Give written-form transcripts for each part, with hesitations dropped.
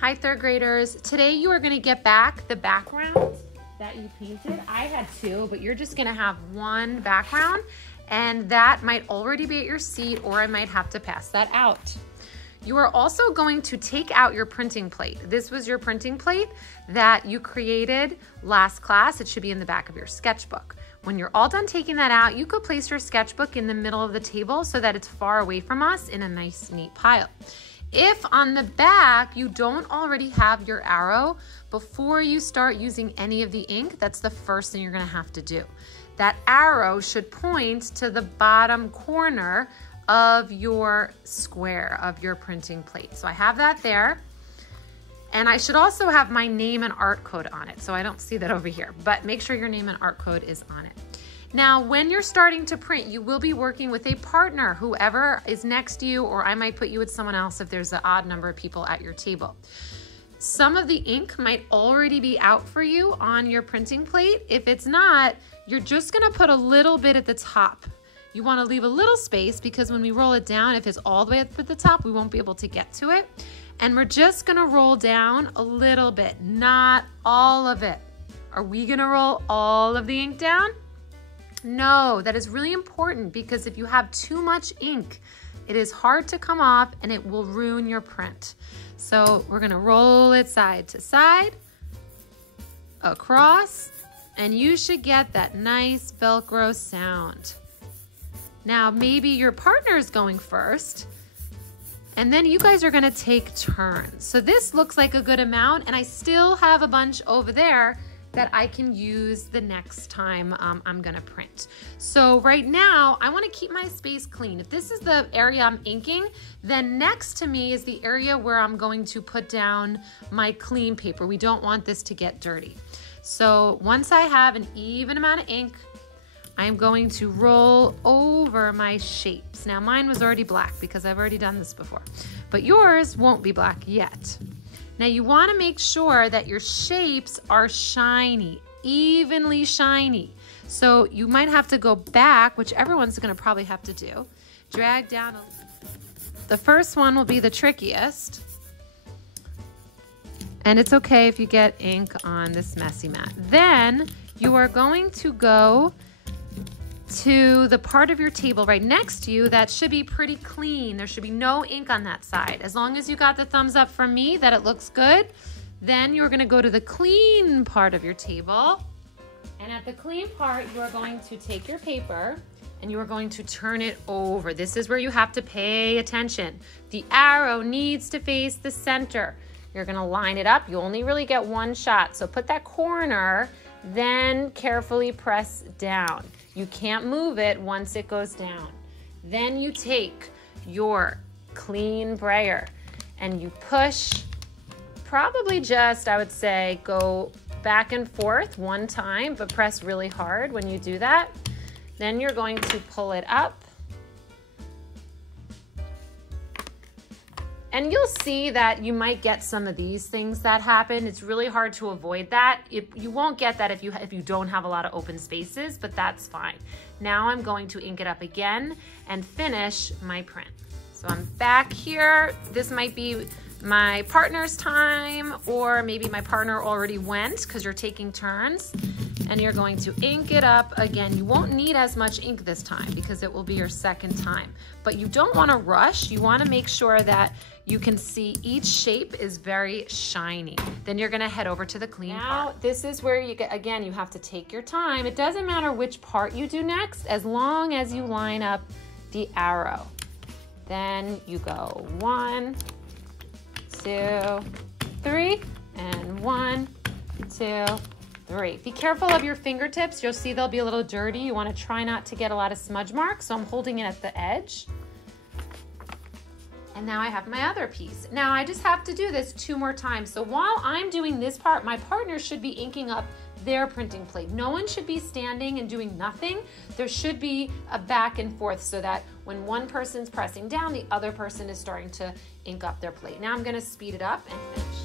Hi, third graders. Today you are going to get back the background that you painted. I had two, but you're just going to have one background, and that might already be at your seat, or I might have to pass that out. You are also going to take out your printing plate. This was your printing plate that you created last class. It should be in the back of your sketchbook. When you're all done taking that out, you could place your sketchbook in the middle of the table so that it's far away from us in a nice, neat pile. If on the back you don't already have your arrow, before you start using any of the ink, that's the first thing you're gonna have to do. That arrow should point to the bottom corner of your square of your printing plate. So I have that there. And I should also have my name and art code on it. So I don't see that over here, but make sure your name and art code is on it. Now, when you're starting to print, you will be working with a partner, whoever is next to you, or I might put you with someone else if there's an odd number of people at your table. Some of the ink might already be out for you on your printing plate. If it's not, you're just gonna put a little bit at the top. You wanna leave a little space because when we roll it down, if it's all the way up at the top, we won't be able to get to it. And we're just gonna roll down a little bit, not all of it. Are we gonna roll all of the ink down? No, that is really important because if you have too much ink, it is hard to come off and it will ruin your print. So we're gonna roll it side to side, across, and you should get that nice Velcro sound. Now maybe your partner is going first, and then you guys are gonna take turns. So this looks like a good amount, and I still have a bunch over there that I can use the next time I'm gonna print. So right now, I wanna keep my space clean. If this is the area I'm inking, then next to me is the area where I'm going to put down my clean paper. We don't want this to get dirty. So once I have an even amount of ink, I'm going to roll over my shapes. Now mine was already black because I've already done this before, but yours won't be black yet. Now you wanna make sure that your shapes are shiny, evenly shiny. So you might have to go back, which everyone's gonna probably have to do. Drag down, the first one will be the trickiest. And it's okay if you get ink on this messy mat. Then you are going to go to the part of your table right next to you that should be pretty clean. There should be no ink on that side. As long as you got the thumbs up from me that it looks good, then you're gonna go to the clean part of your table. And at the clean part, you are going to take your paper and you are going to turn it over. This is where you have to pay attention. The arrow needs to face the center. You're gonna line it up. You only really get one shot. So put that corner, then carefully press down. You can't move it once it goes down. Then you take your clean brayer and you push, probably just, I would say, go back and forth one time, but press really hard when you do that. Then you're going to pull it up. And you'll see that you might get some of these things that happen. It's really hard to avoid that. You won't get that if you don't have a lot of open spaces, but that's fine. Now I'm going to ink it up again and finish my print. So I'm back here. This might be my partner's time, or maybe my partner already went because you're taking turns. And you're going to ink it up again. You won't need as much ink this time because it will be your second time. But you don't want to rush. You want to make sure that you can see each shape is very shiny. Then you're going to head over to the clean part. Now, this is where you get, again, you have to take your time. It doesn't matter which part you do next, as long as you line up the arrow. Then you go 1, 2, 3, and 1, 2, 3. Be careful of your fingertips. You'll see they'll be a little dirty. You want to try not to get a lot of smudge marks. So I'm holding it at the edge. And now I have my other piece. Now I just have to do this 2 more times. So while I'm doing this part, my partner should be inking up their printing plate. No one should be standing and doing nothing. There should be a back and forth so that when one person's pressing down, the other person is starting to ink up their plate. Now I'm gonna speed it up and finish.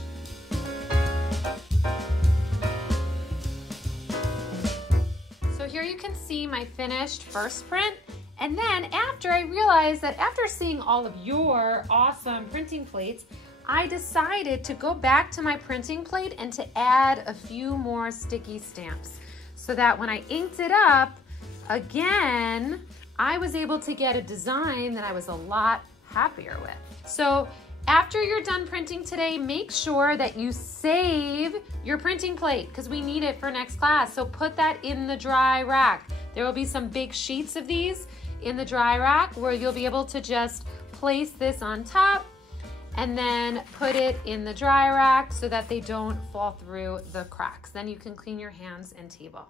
So here you can see my finished first print. And then after I realized that after seeing all of your awesome printing plates, I decided to go back to my printing plate and to add a few more sticky stamps so that when I inked it up again, I was able to get a design that I was a lot happier with. So after you're done printing today, make sure that you save your printing plate because we need it for next class. So put that in the dry rack. There will be some big sheets of these in the dry rack where you'll be able to just place this on top and then put it in the dry rack so that they don't fall through the cracks. Then you can clean your hands and table.